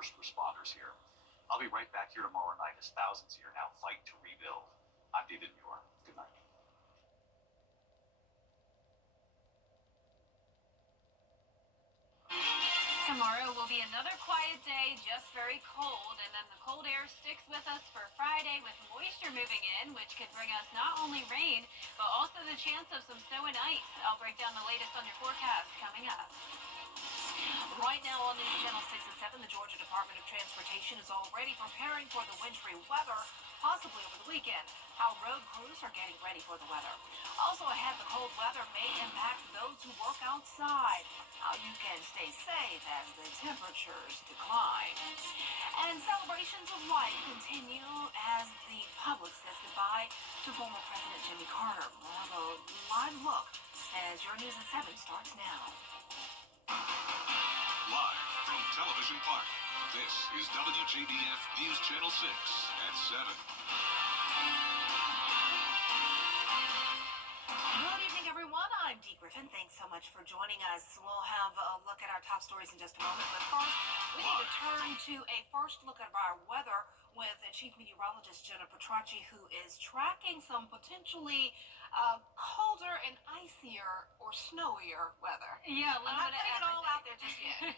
first responders here. I'll be right back here tomorrow night as thousands here now fight to rebuild. I'm David Muir. Good night. Tomorrow will be another quiet day, just very cold, and then the cold air sticks with us for Friday with moisture moving in, which could bring us not only rain, but also the chance of some snow and ice. I'll break down the latest on your forecast coming up. Right now on News Channel 6 and 7, the Georgia Department of Transportation is already preparing for the wintry weather, possibly over the weekend. How road crews are getting ready for the weather. Also ahead, the cold weather may impact those who work outside. How you can stay safe as the temperatures decline. And celebrations of life continue as the public says goodbye to former President Jimmy Carter. We'll have a live look as your News at 7 starts now. Live from Television Park, this is WJBF News Channel 6 at 7. Good evening, everyone. I'm Dee Griffin. Thanks so much for joining us. We'll have a look at our top stories in just a moment. But first, we need to turn to a first look at our weather with Chief Meteorologist Jenna Petracci, who is tracking some potentially colder and icier or snowier weather. Yeah, a little I'm not bit of putting it all everything. out there just yet.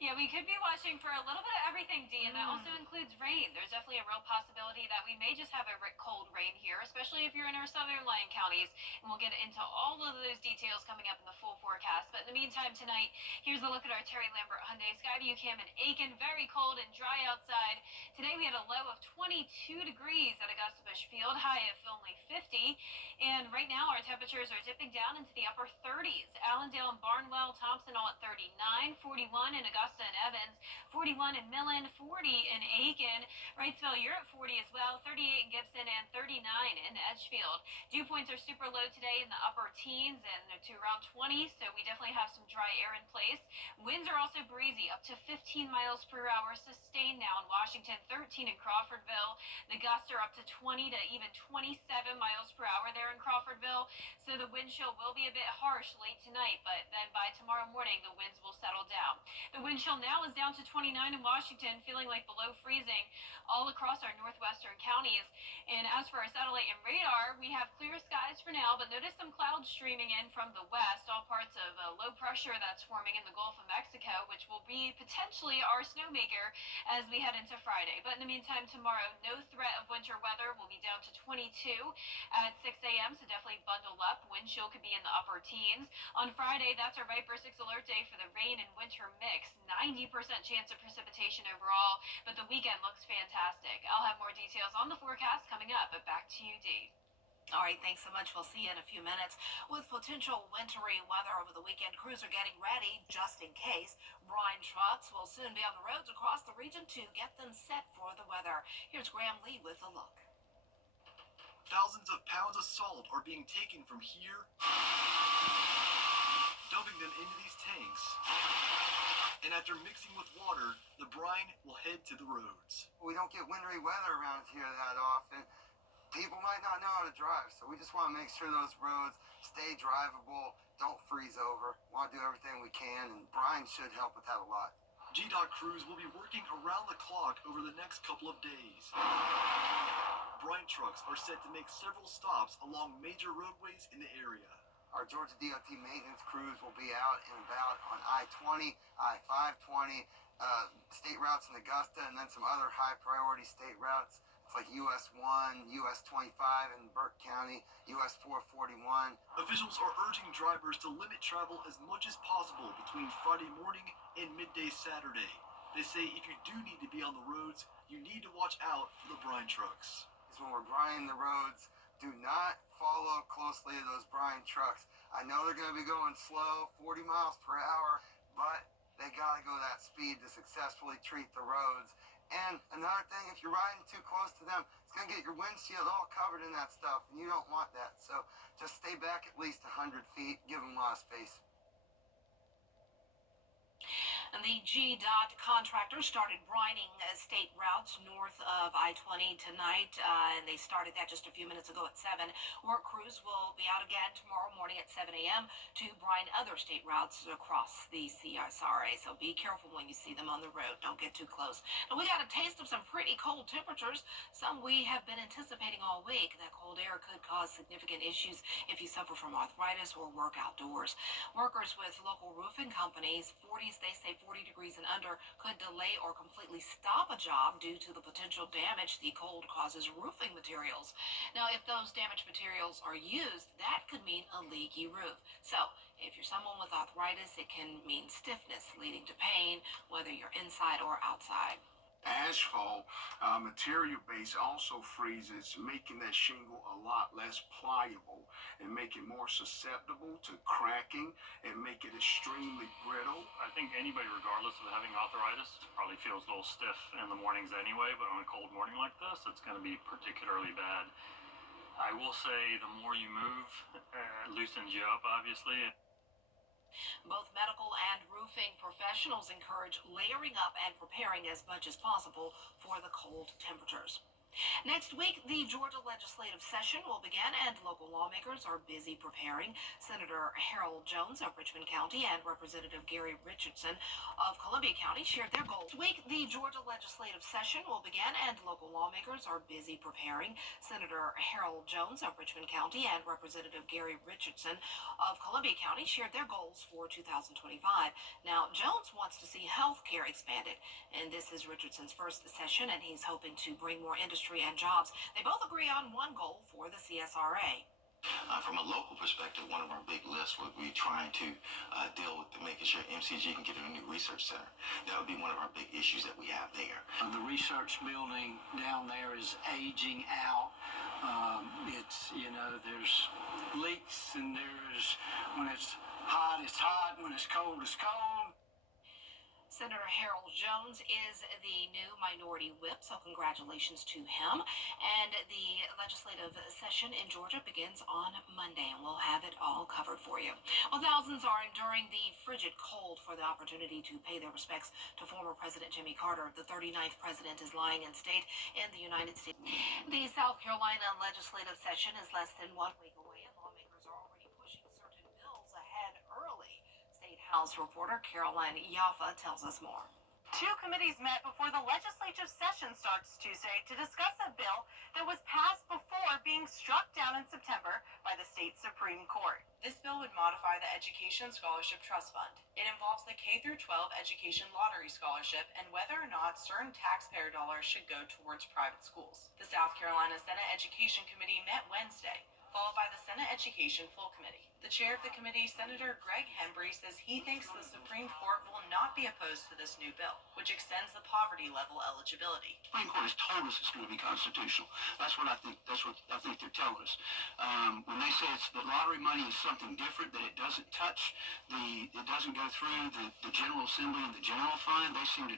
Yeah, we could be watching for a little bit of everything, Dee, and that also includes rain. There's definitely a real possibility that we may just have a cold rain here, especially if you're in our southern line counties. And we'll get into all of those details coming up in the full forecast. But in the meantime, tonight, here's a look at our Terry Lambert Hyundai Skyview Cam in Aiken. Very cold and dry outside. Today we had a low of 22 degrees at Augusta Busch Field, high of only 50. And right now our temperatures are dipping down into the upper 30s. Allendale and Barnwell, Thompson all at 39, 41 in Augusta and Evans, 41 in Millen, 40 in Aiken. Wrightsville, you're at 40 as well, 38 in Gibson, and 39 in Edgefield. Dew points are super low today in the upper teens and to around 20, so we definitely have some dry air in place. Winds are also breezy, up to 15 miles per hour, sustained now in Washington, 13 in Crawfordville. The gusts are up to 20 to even 27 miles per hour there in Crawfordville, so the wind chill will be a bit harsh late tonight, but then by tomorrow morning, the winds will settle down. The wind chill now is down to 29 in Washington, feeling like below freezing all across our northwestern counties. And as for our satellite and radar, we have clear skies for now, but notice some clouds streaming in from the west, all parts of low pressure that's forming in the Gulf of Mexico, which will be potentially our snowmaker as we head into Friday. But in the meantime, tomorrow, no threat of winter weather. Will be down to 22 at 6 a.m., so definitely bundle up. Wind chill could be in the upper teens. On Friday, that's our Viper 6 alert day for the rain and winter mix. 90% chance of precipitation overall, but the weekend looks fantastic. I'll have more details on the forecast coming up, but back to you, Dee. All right, thanks so much. We'll see you in a few minutes. With potential wintry weather over the weekend, crews are getting ready just in case. Brine trucks will soon be on the roads across the region to get them set for the weather. Here's Graham Lee with a look. Thousands of pounds of salt are being taken from here, dumping them into these tanks. And after mixing with water, the brine will head to the roads. We don't get wintry weather around here that often. People might not know how to drive, so we just want to make sure those roads stay drivable, don't freeze over. We want to do everything we can, and brine should help with that a lot. GDOT crews will be working around the clock over the next couple of days. Brine trucks are set to make several stops along major roadways in the area. Our Georgia DOT maintenance crews will be out and about on I-20, I-520, state routes in Augusta, and then some other high-priority state routes. It's like US 1, US 25 in Burke County, US 441. Officials are urging drivers to limit travel as much as possible between Friday morning and midday Saturday. They say if you do need to be on the roads, you need to watch out for the brine trucks. When we're brining the roads, do not follow closely to those brine trucks. I know they're going to be going slow, 40 miles per hour, but they got to go that speed to successfully treat the roads. And another thing, if you're riding too close to them, it's going to get your windshield all covered in that stuff, and you don't want that. So just stay back at least 100 feet, give them a lot of space. And the GDOT contractors started brining state routes north of I-20 tonight, and they started that just a few minutes ago at 7. Work crews will be out again tomorrow morning at 7 a.m. to brine other state routes across the CSRA. So be careful when you see them on the road. Don't get too close. Now, we got a taste of some pretty cold temperatures, some we have been anticipating all week. That cold air could cause significant issues if you suffer from arthritis or work outdoors. Workers with local roofing companies, 40s, they say 40 degrees and under, could delay or completely stop a job due to the potential damage the cold causes roofing materials. Now, if those damaged materials are used, that could mean a leaky roof. So, if you're someone with arthritis, it can mean stiffness leading to pain, whether you're inside or outside. Asphalt material base also freezes, making that shingle a lot less pliable and make it more susceptible to cracking and make it extremely brittle. I think anybody, regardless of having arthritis, probably feels a little stiff in the mornings anyway, but on a cold morning like this, it's going to be particularly bad. I will say the more you move, it loosens you up, obviously. Both medical and roofing professionals encourage layering up and preparing as much as possible for the cold temperatures. Next week, the Georgia legislative session will begin, and local lawmakers are busy preparing. Senator Harold Jones of Richmond County and Representative Gary Richardson of Columbia County shared their goals. This week, the Georgia legislative session will begin, and local lawmakers are busy preparing. Senator Harold Jones of Richmond County and Representative Gary Richardson of Columbia County shared their goals for 2025. Now, Jones wants to see health care expanded, and this is Richardson's first session, and he's hoping to bring more industry and jobs. They both agree on one goal for the CSRA. From a local perspective, one of our big lists would be trying to deal with making sure MCG can get a new research center. That would be one of our big issues that we have there. The research building down there is aging out. There's leaks, and when it's hot, it's hot. When it's cold, it's cold. Senator Harold Jones is the new minority whip, so congratulations to him. And the legislative session in Georgia begins on Monday, and we'll have it all covered for you. Well, thousands are enduring the frigid cold for the opportunity to pay their respects to former President Jimmy Carter. The 39th president is lying in state in the United States. The South Carolina legislative session is less than 1 week away, and lawmakers are already pushing certain bills ahead early. House reporter Caroline Yaffa tells us more. Two committees met before the legislative session starts Tuesday to discuss a bill that was passed before being struck down in September by the state Supreme Court. This bill would modify the Education Scholarship Trust Fund. It involves the K-12 Education Lottery Scholarship and whether or not certain taxpayer dollars should go towards private schools. The South Carolina Senate Education Committee met Wednesday, followed by the Senate Education Full Committee. The chair of the committee, Senator Greg Hembry, says he thinks the Supreme Court will not be opposed to this new bill, which extends the poverty level eligibility. The Supreme Court has told us it's going to be constitutional. That's what I think they're telling us. When they say the lottery money is something different, that it doesn't touch it doesn't go through the General Assembly and the General Fund, they seem to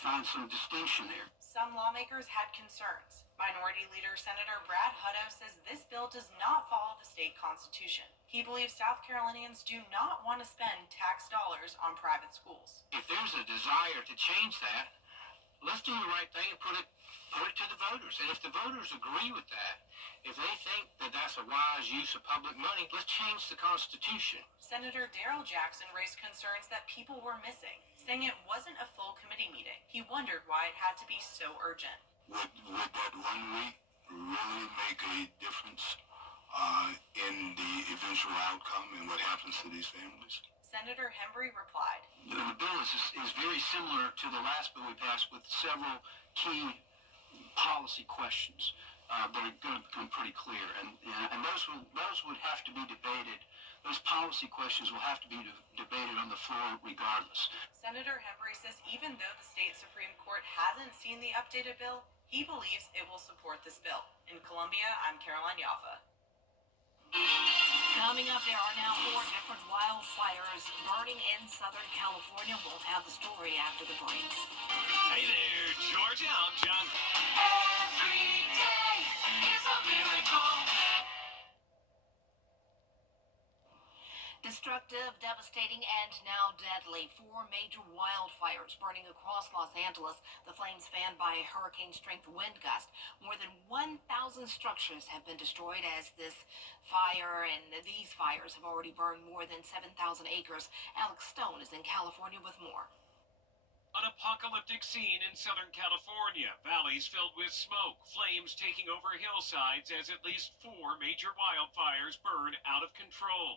find some distinction there. Some lawmakers had concerns. Minority Leader Senator Brad Hutto says this bill does not follow the state constitution. He believes South Carolinians do not want to spend tax dollars on private schools. If there's a desire to change that, let's do the right thing and put it to the voters. And if the voters agree with that, if they think that that's a wise use of public money, let's change the Constitution. Senator Darrell Jackson raised concerns that people were missing, saying it wasn't a full committee meeting. He wondered why it had to be so urgent. Would that 1 week really make a difference in the eventual outcome and what happens to these families? Senator Hembry replied. The bill is very similar to the last bill we passed, with several key policy questions that are going to become pretty clear, and those would have to be debated. Those policy questions will have to be debated on the floor regardless. Senator Hembry says even though the state Supreme Court hasn't seen the updated bill, he believes it will support this bill. In Columbia, I'm Caroline Yaffa. Coming up, there are now 4 different wildfires burning in Southern California. We'll have the story after the break. Hey there, Georgia. I'm John. Every day is a miracle. Destructive destructive, devastating, and now deadly. 4 major wildfires burning across Los Angeles. The flames fanned by a hurricane-strength wind gust. More than 1,000 structures have been destroyed as this fire and these fires have already burned more than 7,000 acres. Alex Stone is in California with more. An apocalyptic scene in Southern California. Valleys filled with smoke, flames taking over hillsides as at least 4 major wildfires burn out of control.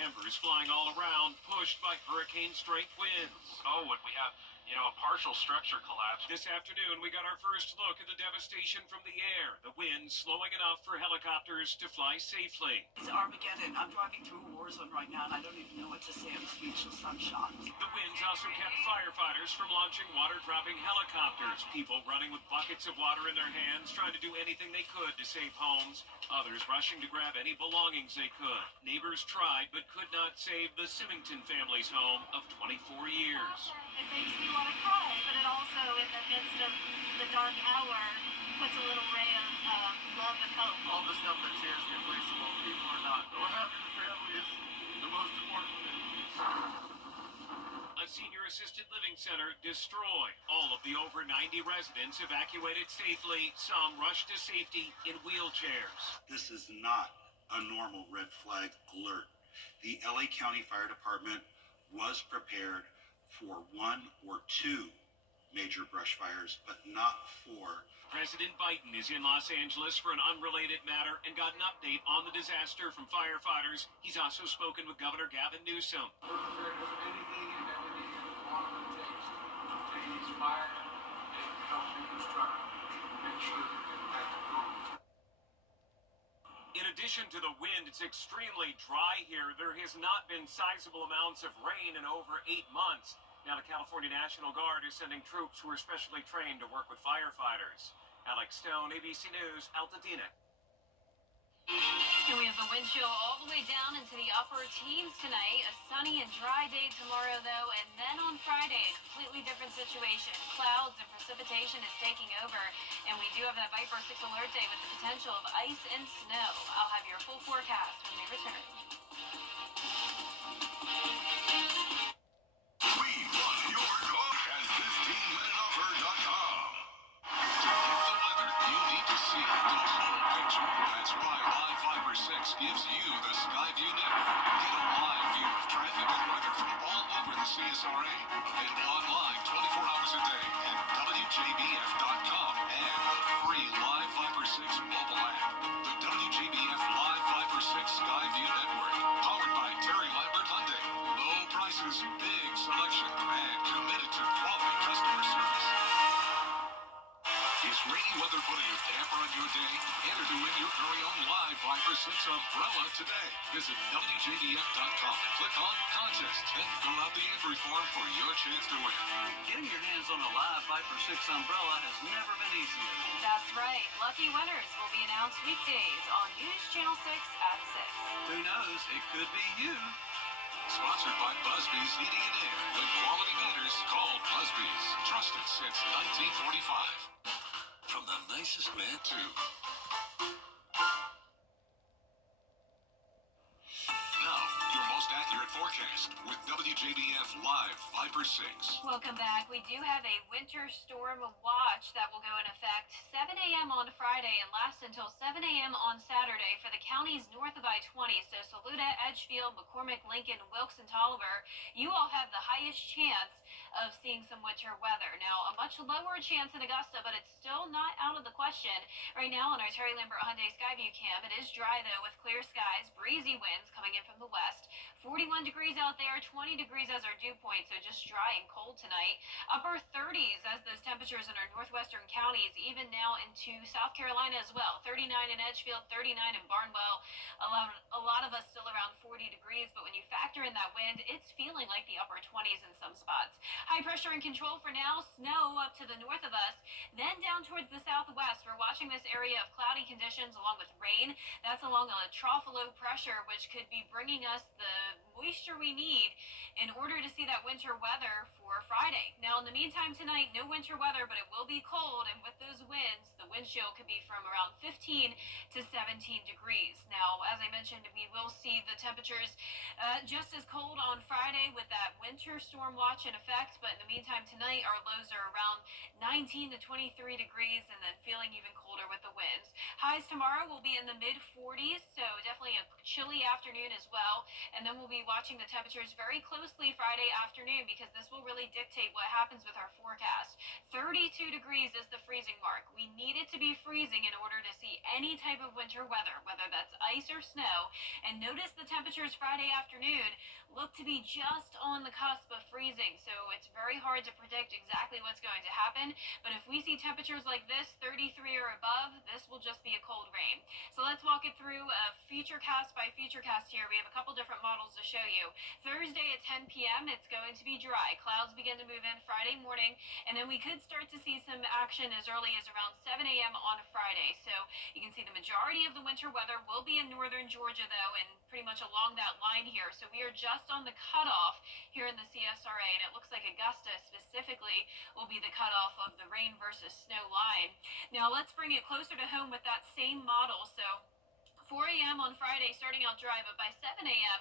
Embers flying all around, pushed by hurricane-strength winds. Oh, and we have, a partial structure collapse. This afternoon, we got our first look at the devastation from the air. The wind slowing enough for helicopters to fly safely. It's Armageddon. I'm driving through a war zone right now, and I don't even know what to say. I'm speechless. I'm shocked. The winds also kept firefighters from launching water-dropping helicopters. People running with buckets of water in their hands, trying to do anything they could to save homes. Others rushing to grab any belongings they could. Neighbors tried, but could not save the Symington family's home of 24 years. It makes me want to cry, but it also, in the midst of the dark hour, puts a little ray of love and hope. All the stuff that's here is irreplaceable. People are not. What happened to family is the most important thing. A senior assisted living center destroyed. All of the over 90 residents evacuated safely. Some rushed to safety in wheelchairs. This is not a normal red flag alert. The LA County Fire Department was prepared for 1 or 2 major brush fires, but not 4. President Biden is in Los Angeles for an unrelated matter and got an update on the disaster from firefighters. He's also spoken with Governor Gavin Newsom. We're prepared for anything and everything that one of them takes to obtain these fire and help reconstruct and make sure that we get back to normal. In addition to the wind, it's extremely dry here. There has not been sizable amounts of rain in over 8 months. Now the California National Guard is sending troops who are specially trained to work with firefighters. Alex Stone, ABC News, Altadena. And we have the wind chill all the way down into the upper teens tonight. A sunny and dry day tomorrow, though, and then on Friday, a completely different situation. Clouds and precipitation is taking over, and we do have that Viper 6 alert day with the potential of ice and snow. I'll have your full forecast when we return. We want your call at 15minuteoffer.com. The weather you need to see the whole picture. That's why Live Fiber 6 gives you the Skyview network. Get a live view of traffic and weather from all over the CSRA. Available online 24 hours a day at WJBF.com and the free Live Fiber 6 mobile app. The WJBF Live Fiber 6 Skyview network. Powered by Terry Lambert Hyundai. Low prices, big selection, and committed to quality customer service. Is rainy weather putting a damper on your day? Enter to win your very own Live Viper 6 umbrella today. Visit WJBF.com and click on Contest. Then fill out the entry form for your chance to win. Getting your hands on a live Viper 6 umbrella has never been easier. That's right. Lucky winners will be announced weekdays on News Channel 6 at 6. Who knows? It could be you. Sponsored by Busby's Heating and Air. When quality matters, call Busby's. Trusted since 1945. From the nicest man to... Now, your most accurate forecast with WJBF Live Viper 6. Welcome back. We do have a winter storm watch that will go in effect 7 a.m. on Friday and last until 7 a.m. on Saturday for the counties north of I-20. So Saluda, Edgefield, McCormick, Lincoln, Wilkes, and Tolliver, you all have the highest chance of seeing some winter weather. Now, a much lower chance in Augusta, but it's still not out of the question. Right now on our Terry Lambert Hyundai Skyview cam, it is dry, though, with clear skies, breezy winds coming in from the west. 41 degrees out there, 20 degrees as our dew point, so just dry and cold tonight. Upper 30s as those temperatures in our northwestern counties, even now into South Carolina as well. 39 in Edgefield, 39 in Barnwell. A lot of us still around 40 degrees, but when you factor in that wind, it's feeling like the upper 20s in some spots. High pressure in control for now, snow up to the north of us, then down towards the southwest. We're watching this area of cloudy conditions along with rain. That's along a trough of low pressure, which could be bringing us the moisture we need in order to see that winter weather for Friday. Now, in the meantime tonight, no winter weather, but it will be cold, and with those winds, the wind chill could be from around 15 to 17 degrees. Now, as I mentioned, we will see the temperatures just as cold on Friday with that winter storm watch in effect. But in the meantime, tonight our lows are around 19 to 23 degrees, and then feeling even colder with the winds. Highs tomorrow will be in the mid 40s, so definitely a chilly afternoon as well. And then we'll be watching the temperatures very closely Friday afternoon, because this will really dictate what happens with our forecast. 32 degrees is the freezing mark. We need it to be freezing in order to see any type of winter weather, whether that's ice or snow. And notice the temperatures Friday afternoon look to be just on the cusp of freezing, so it's very hard to predict exactly what's going to happen. But if we see temperatures like this, 33 or above, this will just be a cold rain. So let's walk it through futurecast by futurecast here. We have a couple different models to show you. Thursday at 10 p.m., it's going to be dry. Clouds begin to move in Friday morning, and then we could start to see some action as early as around 7 a.m. on Friday. So you can see the majority of the winter weather will be in northern Georgia, though, and pretty much along that line here. So we are just on the cutoff here in the CSRA, and it looks like Augusta specifically will be the cutoff of the rain versus snow line. Now let's bring it closer to home with that same model. So 4 a.m. on Friday, starting out dry, but by 7 a.m.,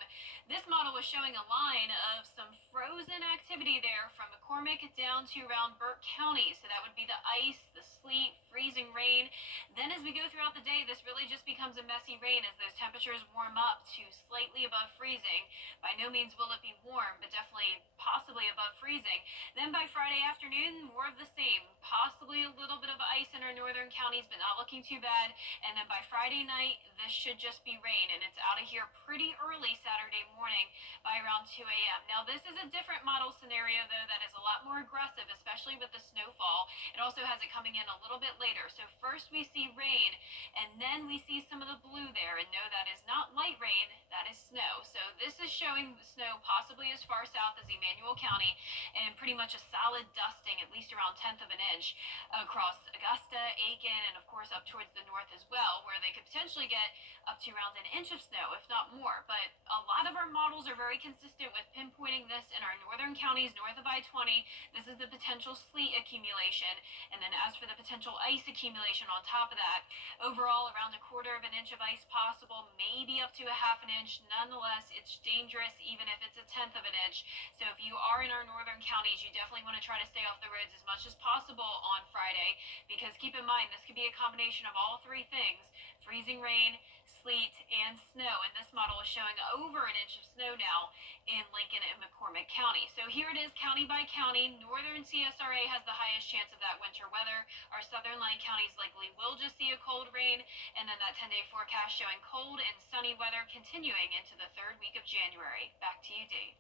this model was showing a line of some frozen activity there from McCormick down to around Burke County. So that would be the ice, the sleet, freezing rain. Then as we go throughout the day, this really just becomes a messy rain as those temperatures warm up to slightly above freezing. By no means will it be warm, but definitely possibly above freezing. Then by Friday afternoon, more of the same. Possibly a little bit of ice in our northern counties, but not looking too bad. And then by Friday night, this should just be rain, and it's out of here pretty early Saturday morning by around 2 a.m. Now, this is a different model scenario, though, that is a lot more aggressive, especially with the snowfall. It also has it coming in a little bit later. So first we see rain, and then we see some of the blue there, and no, that is not light rain, that is snow. So this is showing snow possibly as far south as Emmanuel County, and pretty much a solid dusting, at least around 1/10 of an inch across Augusta, Aiken, and of course up towards the north as well, where they could potentially get up to around 1 inch of snow, if not more. But a lot of our models are very consistent with pinpointing this in our northern counties north of I-20. This is the potential sleet accumulation. And then as for the potential ice accumulation on top of that, overall around 1/4 of an inch of ice possible, maybe up to 1/2 an inch. Nonetheless, it's dangerous even if it's 1/10 of an inch. So if you are in our northern counties, you definitely want to try to stay off the roads as much as possible on Friday, because keep in mind, this could be a combination of all three things: freezing rain, sleet, and snow. And this model is showing over 1 inch of snow now in Lincoln and McCormick County. So here it is county by county. Northern CSRA has the highest chance of that winter weather. Our southern line counties likely will just see a cold rain, and then that 10-day forecast showing cold and sunny weather continuing into the 3rd week of January. Back to you, Dee.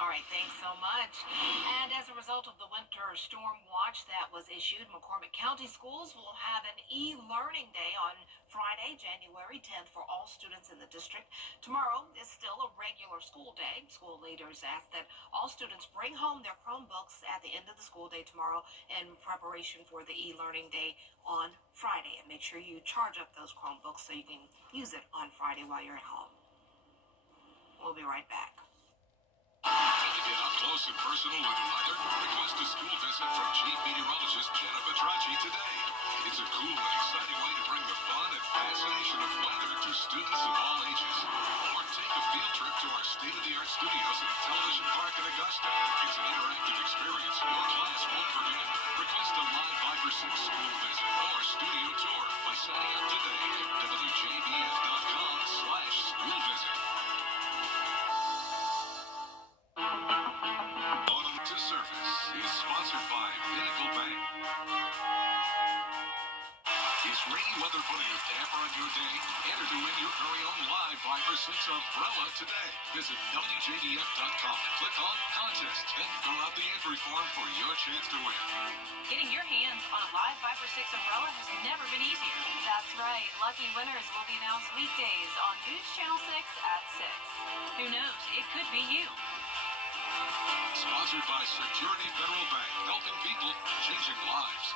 All right, thanks so much. And as a result of the winter storm watch that was issued, McCormick County schools will have an e-learning day on Friday, January 10th for all students in the district. Tomorrow is still a regular school day. School leaders ask that all students bring home their Chromebooks at the end of the school day tomorrow in preparation for the e-learning day on Friday. And make sure you charge up those Chromebooks so you can use it on Friday while you're at home. We'll be right back. To get up close and personal with the weather, request a school visit from Chief Meteorologist Jenna Petracci today. It's a cool and exciting way to bring the fun and fascination of weather to students of all ages. Or take a field trip to our state-of-the-art studios at Television Park in Augusta. It's an interactive experience your class won't forget. Request a live 5 or 6 school visit or studio tour by signing up today at WJBF.com/school visit. Autumn to Surface is sponsored by Pinnacle Bank. Is rainy weather putting a damper on your day? Enter to win your very own live 5 or 6 umbrella today. Visit WJBF.com, click on Contest, and fill out the entry form for your chance to win. Getting your hands on a live 5 or 6 umbrella has never been easier. That's right. Lucky winners will be announced weekdays on News Channel 6 at 6. Who knows? It could be you. Sponsored by Security Federal Bank, helping people, changing lives.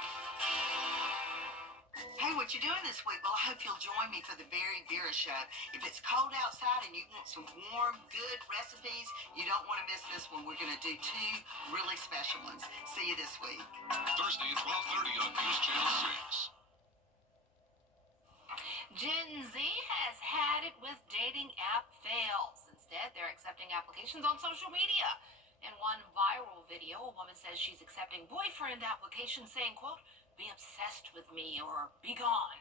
Hey, what you doing this week? Well, I hope you'll join me for the Very Vera Show. If it's cold outside and you want some warm, good recipes, you don't want to miss this one. We're going to do 2 really special ones. See you this week. Thursday at 12:30 on News Channel 6. Gen Z has had it with dating app fails. Instead, they're accepting applications on social media. In one viral video, a woman says she's accepting boyfriend applications saying, quote, be obsessed with me or be gone.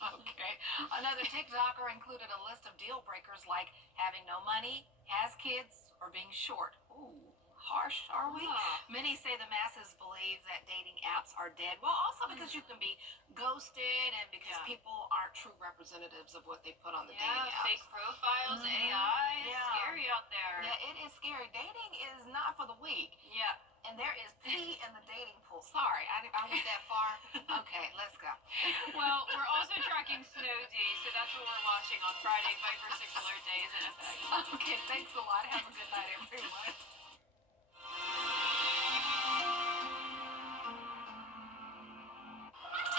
Okay. Another TikToker included a list of deal breakers like having no money, has kids, or being short. Ooh, harsh, are we? Many say the masses believe that dating apps are dead. Well, also because you can be ghosted and because people aren't true representatives of what they put on the dating apps. Fake profiles, AI. It's scary out there. Yeah, it is scary. Dating is not for the weak. Yeah. And there is pee in the dating pool. Sorry, I went that far. Okay, let's go. Well, we're also tracking snow D, so that's what we're watching on Friday. Viper 6 alert day is in effect. Okay, thanks a lot. Have a good night, everyone.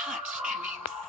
Touch can mean